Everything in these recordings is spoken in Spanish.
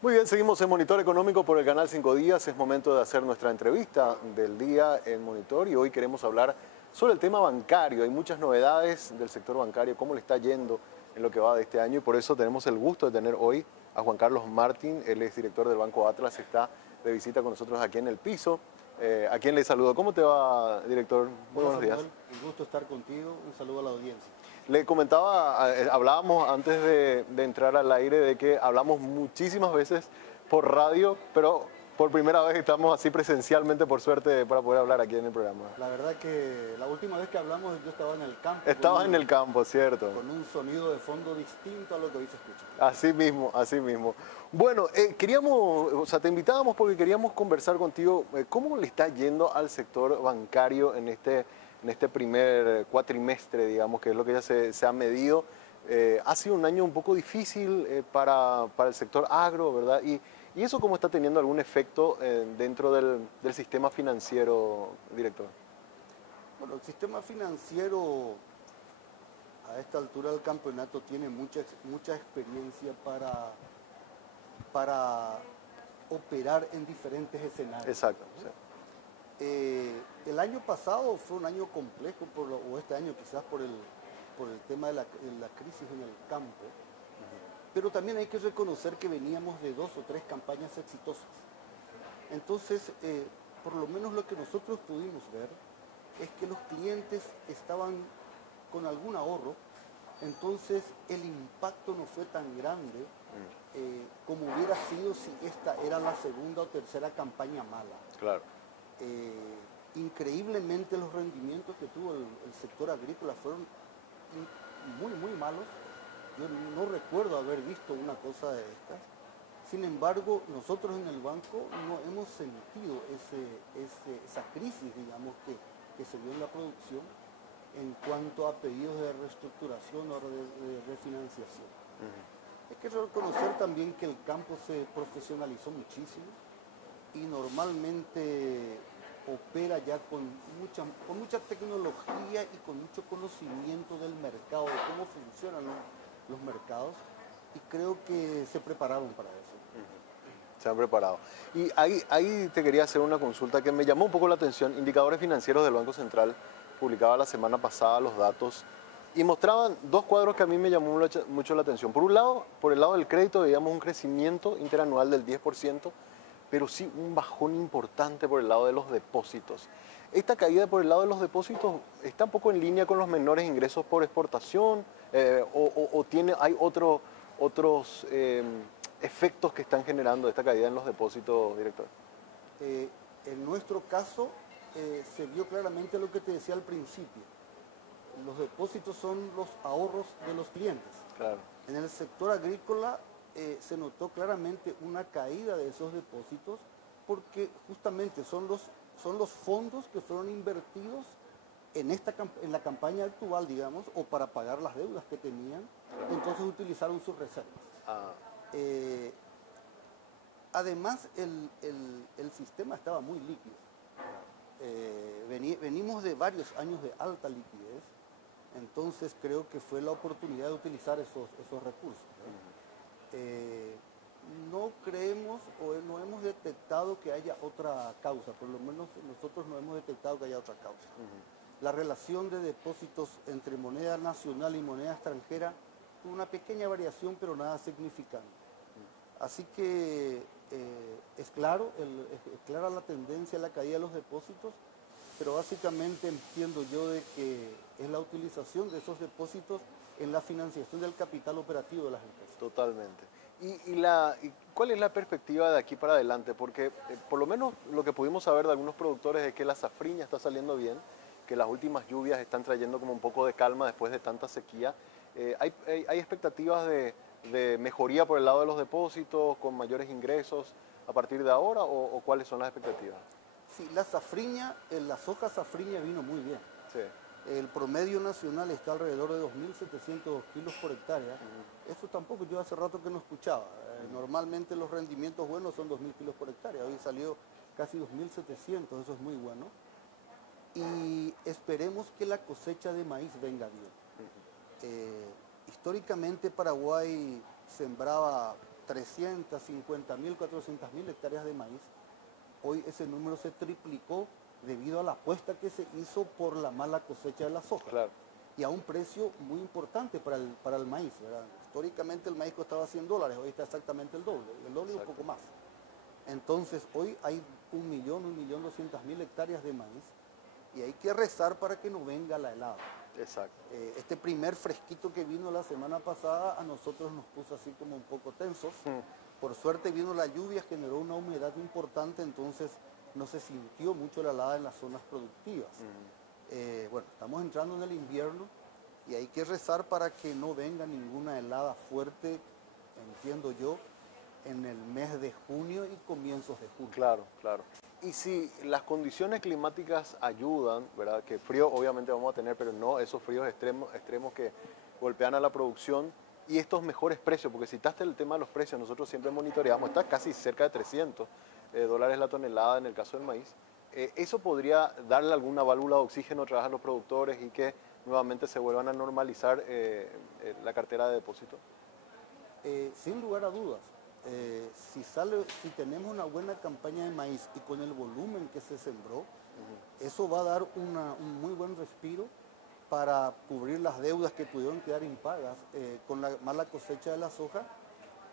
Muy bien, seguimos en Monitor Económico por el canal 5 Días. Es momento de hacer nuestra entrevista del día en Monitor y hoy queremos hablar sobre el tema bancario. Hay muchas novedades del sector bancario, cómo le está yendo en lo que va de este año y por eso tenemos el gusto de tener hoy a Juan Carlos Martín. Él es director del Banco Atlas, está de visita con nosotros aquí en el piso. ¿A quién le saludo? ¿Cómo te va, director? Muy Hola buenos días. Samuel, un gusto estar contigo, un saludo a la audiencia. Le comentaba, hablábamos antes de entrar al aire de que hablamos muchísimas veces por radio, pero por primera vez estamos así presencialmente, por suerte, para poder hablar aquí en el programa. La verdad que la última vez que hablamos yo estaba en el campo. Estabas en el campo, ¿cierto? Con un sonido de fondo distinto a lo que hoy se escucha. Así mismo, así mismo. Bueno, te invitábamos porque queríamos conversar contigo, ¿cómo le está yendo al sector bancario en este primer cuatrimestre, digamos, que es lo que ya se ha medido? Ha sido un año un poco difícil para el sector agro, ¿verdad? ¿Y eso cómo está teniendo algún efecto dentro del sistema financiero, director? Bueno, el sistema financiero a esta altura del campeonato tiene mucha experiencia para operar en diferentes escenarios. Exacto. Sí. El año pasado fue un año complejo, o este año quizás por el tema de la crisis en el campo, pero también hay que reconocer que veníamos de 2 o 3 campañas exitosas. Entonces, por lo menos lo que nosotros pudimos ver es que los clientes estaban con algún ahorro, entonces el impacto no fue tan grande como hubiera sido si esta era la segunda o tercera campaña mala. Claro. Increíblemente los rendimientos que tuvo el sector agrícola fueron muy malos. Yo no recuerdo haber visto una cosa de estas. Sin embargo, nosotros en el banco no hemos sentido esa crisis, digamos, que se dio en la producción en cuanto a pedidos de reestructuración o de refinanciación. Hay que reconocer también que el campo se profesionalizó muchísimo y normalmente opera ya con mucha tecnología y con mucho conocimiento del mercado, de cómo funcionan los mercados, y creo que se prepararon para eso. Se han preparado. Y ahí te quería hacer una consulta que me llamó un poco la atención. Indicadores financieros del Banco Central publicaba la semana pasada los datos y mostraban 2 cuadros que a mí me llamó mucho la atención. Por un lado, por el lado del crédito veíamos un crecimiento interanual del 10%, pero sí un bajón importante por el lado de los depósitos. Esta caída por el lado de los depósitos está un poco en línea con los menores ingresos por exportación hay otros efectos que están generando esta caída en los depósitos, director. En nuestro caso se vio claramente lo que te decía al principio. Los depósitos son los ahorros de los clientes. Claro. En el sector agrícola se notó claramente una caída de esos depósitos porque justamente son los fondos que fueron invertidos en la campaña actual, digamos, o para pagar las deudas que tenían, entonces utilizaron sus reservas. Además, el sistema estaba muy líquido. Venimos de varios años de alta liquidez, entonces creo que fue la oportunidad de utilizar esos recursos. No creemos o no hemos detectado que haya otra causa, por lo menos nosotros no hemos detectado que haya otra causa. La relación de depósitos entre moneda nacional y moneda extranjera tuvo una pequeña variación, pero nada significante. Así que es clara la tendencia a la caída de los depósitos, pero básicamente entiendo yo de que es la utilización de esos depósitos en la financiación del capital operativo de las empresas. Totalmente. ¿Y cuál es la perspectiva de aquí para adelante? Porque por lo menos lo que pudimos saber de algunos productores es que la safriña está saliendo bien, que las últimas lluvias están trayendo como un poco de calma después de tanta sequía. ¿Hay expectativas de mejoría por el lado de los depósitos, con mayores ingresos a partir de ahora, o cuáles son las expectativas? Sí, la soja safriña vino muy bien. Sí. El promedio nacional está alrededor de 2.700 kilos por hectárea. Eso tampoco yo hace rato que no escuchaba. Normalmente los rendimientos buenos son 2.000 kilos por hectárea. Hoy salió casi 2.700, eso es muy bueno. Y esperemos que la cosecha de maíz venga bien. Históricamente Paraguay sembraba 350.000, 400.000 hectáreas de maíz. Hoy ese número se triplicó debido a la apuesta que se hizo por la mala cosecha de la soja. Claro. Y a un precio muy importante para el maíz, ¿verdad? Históricamente el maíz costaba $100, hoy está exactamente el doble y un poco más. Entonces hoy hay 1.200.000 hectáreas de maíz y hay que rezar para que no venga la helada. Exacto. Este primer fresquito que vino la semana pasada a nosotros nos puso así como un poco tensos. Por suerte vino la lluvia, generó una humedad importante, entonces no se sintió mucho la helada en las zonas productivas. Bueno, estamos entrando en el invierno y hay que rezar para que no venga ninguna helada fuerte, entiendo yo, en el mes de junio y comienzos de julio. Claro, claro. Y si las condiciones climáticas ayudan, ¿verdad? Que frío obviamente vamos a tener, pero no esos fríos extremos que golpean a la producción y estos mejores precios, porque citaste el tema de los precios, nosotros siempre monitoreamos, está casi cerca de $300 la tonelada en el caso del maíz. ¿Eso podría darle alguna válvula de oxígeno otra vez a los productores y que nuevamente se vuelvan a normalizar la cartera de depósito? Sin lugar a dudas. Si tenemos una buena campaña de maíz y con el volumen que se sembró, eso va a dar un muy buen respiro para cubrir las deudas que pudieron quedar impagas con la mala cosecha de la soja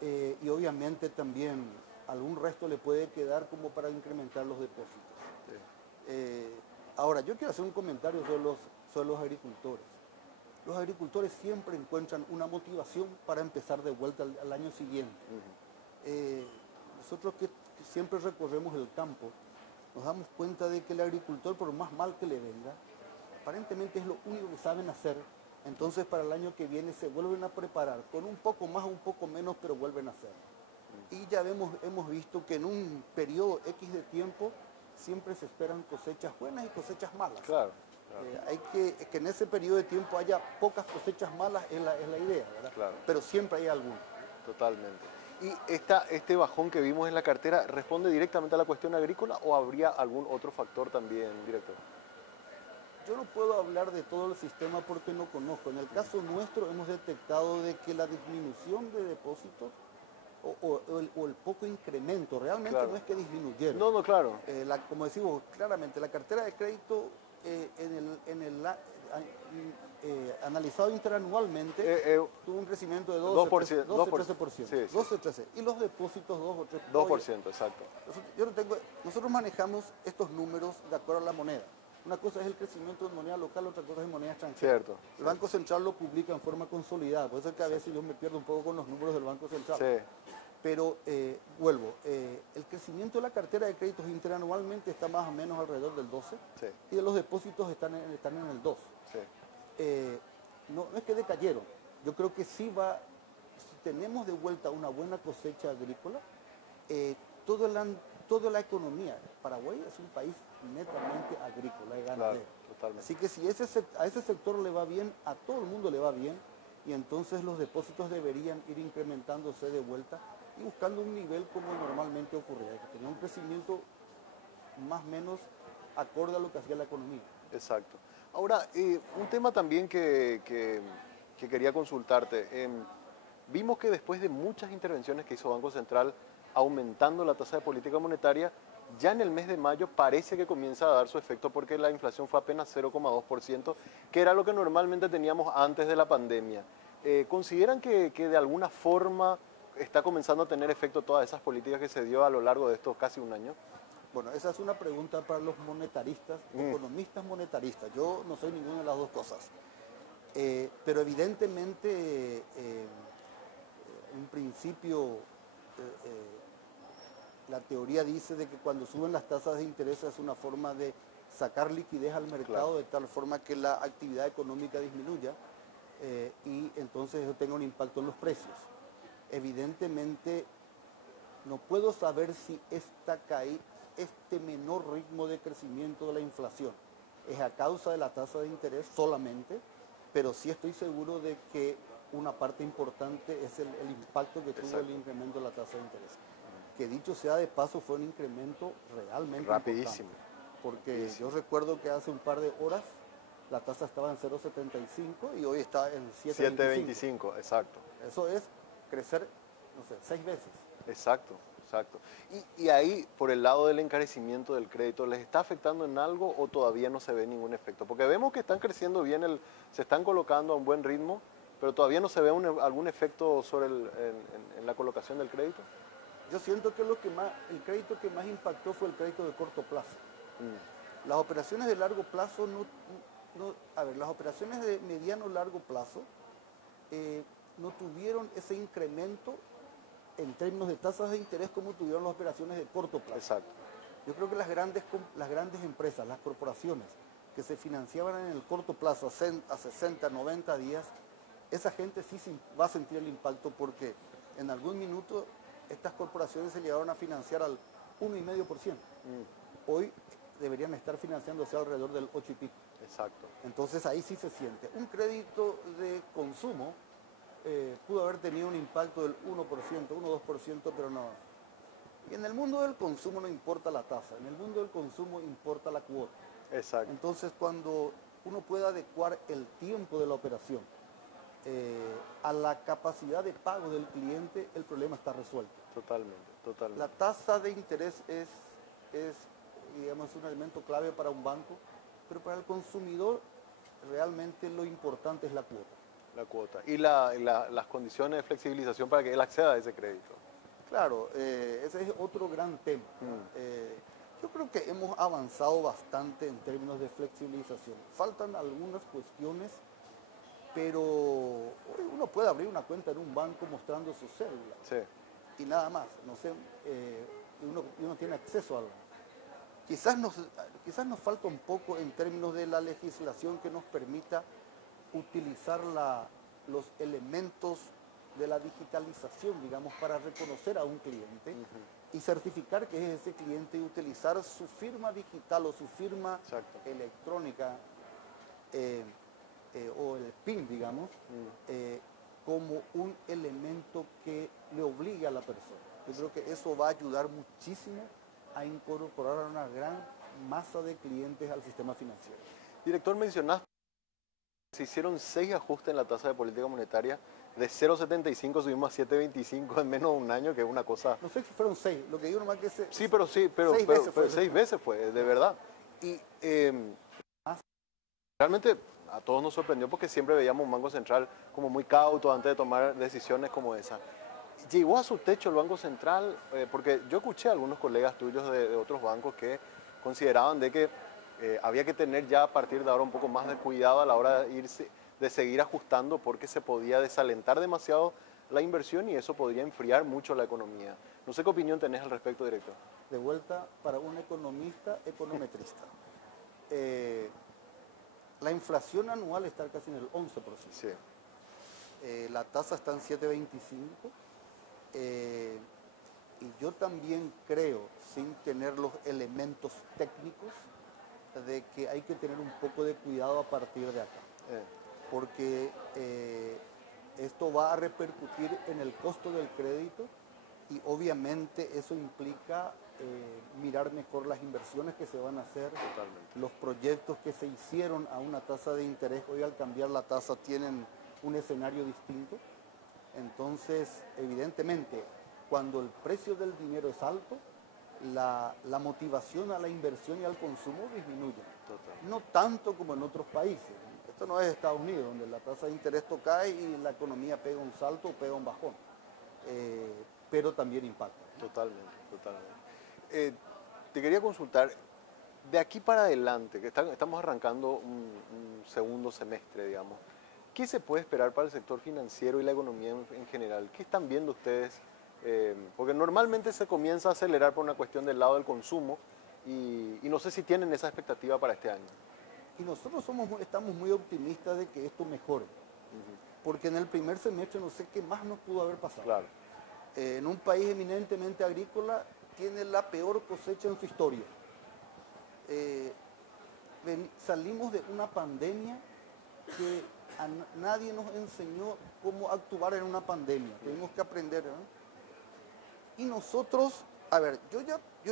y obviamente también algún resto le puede quedar como para incrementar los depósitos. Ahora, yo quiero hacer un comentario sobre los agricultores. Los agricultores siempre encuentran una motivación para empezar de vuelta al año siguiente. Nosotros que siempre recorremos el campo, nos damos cuenta de que el agricultor, por más mal que le venga, aparentemente es lo único que saben hacer. Entonces para el año que viene se vuelven a preparar, con un poco más o un poco menos, pero vuelven a hacer. Y ya hemos visto que en un periodo X de tiempo siempre se esperan cosechas buenas y cosechas malas. Claro. Hay que en ese periodo de tiempo haya pocas cosechas malas, es la idea, ¿verdad? Claro. Pero siempre hay alguna. Totalmente. ¿Y este bajón que vimos en la cartera responde directamente a la cuestión agrícola o habría algún otro factor también, director? Yo no puedo hablar de todo el sistema porque no conozco. En el caso nuestro hemos detectado de que la disminución de depósitos o el poco incremento, realmente claro. No es que disminuyeron. No, claro. Como decimos claramente, la cartera de crédito analizado interanualmente tuvo un crecimiento de 12-13%. Sí. 12-13%. Y los depósitos 2 o 3%. 2%, exacto. Nosotros manejamos estos números de acuerdo a la moneda. Una cosa es el crecimiento de moneda local, otra cosa es moneda extranjera. Cierto. El Banco Central lo publica en forma consolidada, por eso es que a veces yo me pierdo un poco con los números del Banco Central. Sí. Pero vuelvo, el crecimiento de la cartera de créditos interanualmente está más o menos alrededor del 12%, Sí. y de los depósitos están en el 2%. Sí. No es que decayeron, yo creo que si tenemos de vuelta una buena cosecha agrícola, toda la economía, Paraguay es un país netamente agrícola y ganadero. Claro, así que si a ese sector le va bien, a todo el mundo le va bien, y entonces los depósitos deberían ir incrementándose de vuelta y buscando un nivel como normalmente ocurría, que tenía un crecimiento más o menos acorde a lo que hacía la economía. Exacto. Ahora, un tema también que quería consultarte. Vimos que después de muchas intervenciones que hizo Banco Central aumentando la tasa de política monetaria, ya en el mes de mayo parece que comienza a dar su efecto porque la inflación fue apenas 0,2%, que era lo que normalmente teníamos antes de la pandemia. ¿Consideran que de alguna forma está comenzando a tener efecto todas esas políticas que se dio a lo largo de estos casi un año? Bueno, esa es una pregunta para los monetaristas, economistas monetaristas. Yo no soy ninguna de las dos cosas. Pero evidentemente, en principio, la teoría dice de que cuando suben las tasas de interés es una forma de sacar liquidez al mercado, claro, de tal forma que la actividad económica disminuya y entonces eso tenga un impacto en los precios. Evidentemente, no puedo saber si este menor ritmo de crecimiento de la inflación es a causa de la tasa de interés solamente, pero sí estoy seguro de que una parte importante es el impacto que tuvo el incremento de la tasa de interés. Que dicho sea de paso, fue un incremento realmente rapidísimo. Porque yo recuerdo que hace un par de horas la tasa estaba en 0,75 y hoy está en 7,25. 7,25, exacto. Eso es crecer no sé, 6 veces. Exacto, exacto. Y ahí, por el lado del encarecimiento del crédito, ¿les está afectando en algo o todavía no se ve ningún efecto? Porque vemos que están creciendo bien, se están colocando a un buen ritmo, pero todavía no se ve algún efecto sobre en la colocación del crédito. Yo siento que el crédito que más impactó fue el crédito de corto plazo. Las operaciones de largo plazo las operaciones de mediano largo plazo no tuvieron ese incremento en términos de tasas de interés como tuvieron las operaciones de corto plazo. Exacto. Yo creo que las grandes empresas, las corporaciones que se financiaban en el corto plazo a 60, 90 días, esa gente sí va a sentir el impacto porque en algún minuto estas corporaciones se llegaron a financiar al 1,5%. Hoy deberían estar financiándose alrededor del 8 y pico. Exacto. Entonces ahí sí se siente. Un crédito de consumo pudo haber tenido un impacto del 1%, 1-2%, pero no. Y en el mundo del consumo no importa la tasa, en el mundo del consumo importa la cuota. Exacto. Entonces cuando uno puede adecuar el tiempo de la operación a la capacidad de pago del cliente, el problema está resuelto. Totalmente, totalmente. La tasa de interés es digamos, un elemento clave para un banco, pero para el consumidor realmente lo importante es la cuota. La cuota. Y las condiciones de flexibilización para que él acceda a ese crédito. Claro, ese es otro gran tema. Yo creo que hemos avanzado bastante en términos de flexibilización. Faltan algunas cuestiones, pero hoy uno puede abrir una cuenta en un banco mostrando su cédula. Sí. Y nada más, no sé, uno tiene acceso a algo. Quizás nos falta un poco en términos de la legislación que nos permita utilizar los elementos de la digitalización, digamos, para reconocer a un cliente y certificar que es ese cliente y utilizar su firma digital o su firma electrónica o el PIN, digamos, como un elemento que le obligue a la persona. Yo creo que eso va a ayudar muchísimo a incorporar a una gran masa de clientes al sistema financiero. Director, mencionaste que se hicieron 6 ajustes en la tasa de política monetaria. De 0,75 subimos a 7,25 en menos de un año, que es una cosa... No sé si fueron 6, lo que digo nomás que es... Sí, pero 6 veces fue, de verdad. Y realmente a todos nos sorprendió porque siempre veíamos un Banco Central como muy cauto antes de tomar decisiones como esa. ¿Llegó a su techo el Banco Central? Porque yo escuché a algunos colegas tuyos de otros bancos que consideraban de que había que tener ya a partir de ahora un poco más de cuidado a la hora de seguir ajustando porque se podía desalentar demasiado la inversión y eso podría enfriar mucho la economía. No sé qué opinión tenés al respecto, director. De vuelta para un economista, econometrista. La inflación anual está casi en el 11%. Sí. La tasa está en 7,25%. Y yo también creo, sin tener los elementos técnicos, de que hay que tener un poco de cuidado a partir de acá. Porque esto va a repercutir en el costo del crédito y obviamente eso implica mirar mejor las inversiones que se van a hacer. Totalmente. Los proyectos que se hicieron a una tasa de interés, hoy al cambiar la tasa tienen un escenario distinto. Entonces, evidentemente, cuando el precio del dinero es alto, la motivación a la inversión y al consumo disminuye. No tanto como en otros países. Esto no es Estados Unidos, donde la tasa de interés cae y la economía pega un salto o pega un bajón. Pero también impacta. Totalmente, totalmente. Te quería consultar, de aquí para adelante, que estamos arrancando un segundo semestre, digamos, ¿qué se puede esperar para el sector financiero y la economía en general? ¿Qué están viendo ustedes? Porque normalmente se comienza a acelerar por una cuestión del lado del consumo y no sé si tienen esa expectativa para este año. Y nosotros estamos muy optimistas de que esto mejore, porque en el primer semestre no sé qué más nos pudo haber pasado. Claro. En un país eminentemente agrícola tiene la peor cosecha en su historia. Salimos de una pandemia que nadie nos enseñó cómo actuar en una pandemia. Tuvimos que aprender, ¿no? Y nosotros, a ver, yo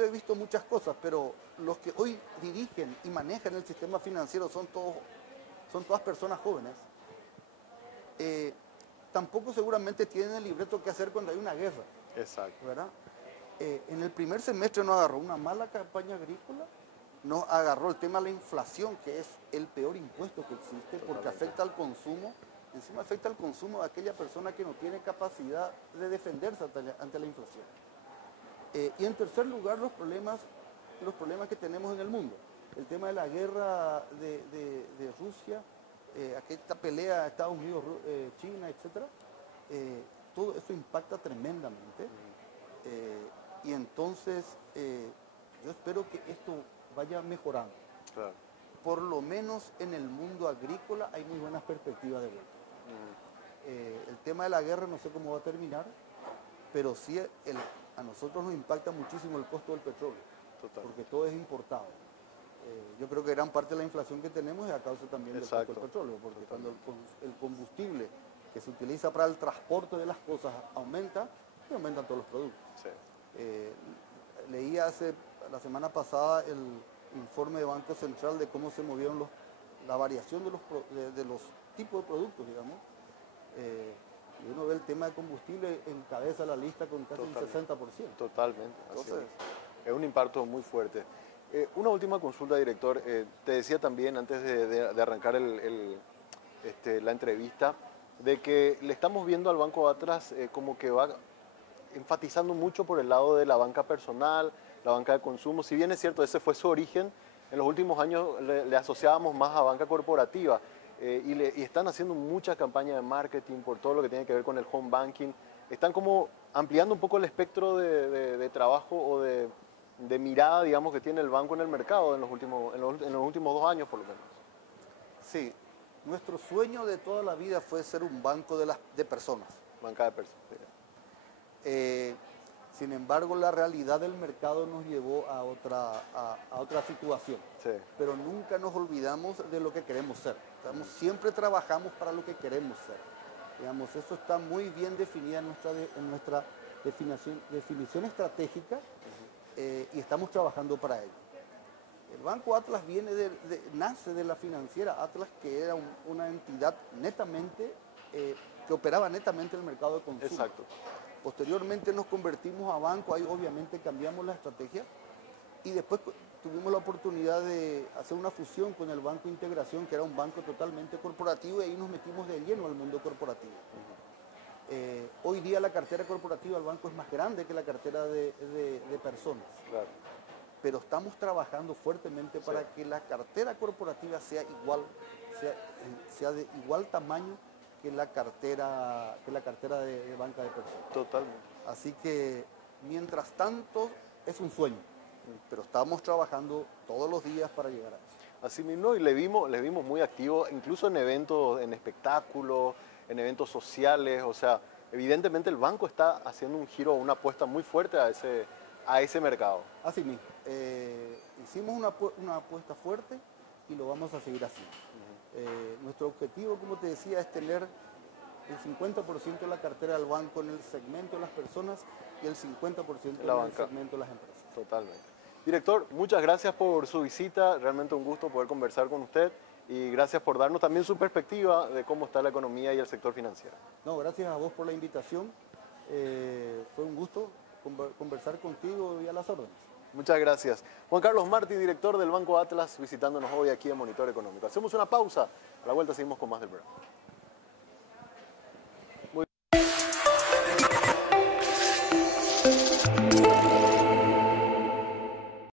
he visto muchas cosas, pero los que hoy dirigen y manejan el sistema financiero son todas personas jóvenes. tampoco seguramente tienen el libreto que hacer cuando hay una guerra, Exacto. ¿verdad? En el primer semestre nos agarró una mala campaña agrícola, nos agarró el tema de la inflación, que es el peor impuesto que existe porque Totalmente. afecta al consumo, encima afecta al consumo de aquella persona que no tiene capacidad de defenderse ante la inflación. Y en tercer lugar, los problemas que tenemos en el mundo. El tema de la guerra de Rusia, esta pelea de Estados Unidos, China, etc. Todo eso impacta tremendamente. Y entonces yo espero que esto vaya mejorando. Claro. Por lo menos en el mundo agrícola hay muy buenas perspectivas de vuelta. El tema de la guerra no sé cómo va a terminar, pero sí a nosotros nos impacta muchísimo el costo del petróleo, Total. porque todo es importado. Yo creo que gran parte de la inflación que tenemos es a causa también del costo del petróleo, porque cuando el combustible que se utiliza para el transporte de las cosas aumenta, y aumentan todos los productos. Sí. Leí la semana pasada el informe de Banco Central de cómo se movieron la variación de los tipos de productos, digamos. Y uno ve el tema de combustible encabeza la lista con casi un 60%. Totalmente. Entonces, es un impacto muy fuerte. Una última consulta, director. Te decía también antes de arrancar la entrevista, de que le estamos viendo al Banco Atlas como que va enfatizando mucho por el lado de la banca personal, la banca de consumo. Si bien es cierto, ese fue su origen, en los últimos años le asociábamos más a banca corporativa y están haciendo mucha campaña de marketing por todo lo que tiene que ver con el home banking. Están como ampliando un poco el espectro de trabajo o de mirada, digamos, que tiene el banco en el mercado en los últimos 2 años, por lo menos. sí, nuestro sueño de toda la vida fue ser un banco de personas. Banca de personas. Sin embargo, la realidad del mercado nos llevó a otra situación. Sí. Pero nunca nos olvidamos de lo que queremos ser. Siempre trabajamos para lo que queremos ser. Digamos, eso está muy bien definida en nuestra definición estratégica y estamos trabajando para ello. El Banco Atlas nace de la financiera Atlas, que era una entidad netamente, que operaba netamente el mercado de consumo. Exacto. Posteriormente nos convertimos a banco, ahí obviamente cambiamos la estrategia y después tuvimos la oportunidad de hacer una fusión con el Banco Integración, que era un banco totalmente corporativo, y ahí nos metimos de lleno al mundo corporativo. Hoy día la cartera corporativa del banco es más grande que la cartera de personas. Claro. Pero estamos trabajando fuertemente para que la cartera corporativa sea de igual tamaño que la cartera de banca de personas. Totalmente. Así que, mientras tanto, es un sueño, pero estamos trabajando todos los días para llegar a eso. Así mismo, y le vimos muy activo, incluso en eventos, en espectáculos, en eventos sociales. O sea, evidentemente el banco está haciendo un giro, una apuesta muy fuerte a ese mercado. Así mismo, hicimos una apuesta fuerte y lo vamos a seguir haciendo. Nuestro objetivo, como te decía, es tener el 50% de la cartera del banco en el segmento de las personas y el 50% en el segmento de las empresas. Totalmente. Director, muchas gracias por su visita, realmente un gusto poder conversar con usted y gracias por darnos también su perspectiva de cómo está la economía y el sector financiero. No, gracias a vos por la invitación, fue un gusto conversar contigo y a las órdenes. Muchas gracias. Juan Carlos Martí, director del Banco Atlas, visitándonos hoy aquí en Monitor Económico. Hacemos una pausa, a la vuelta seguimos con más del programa.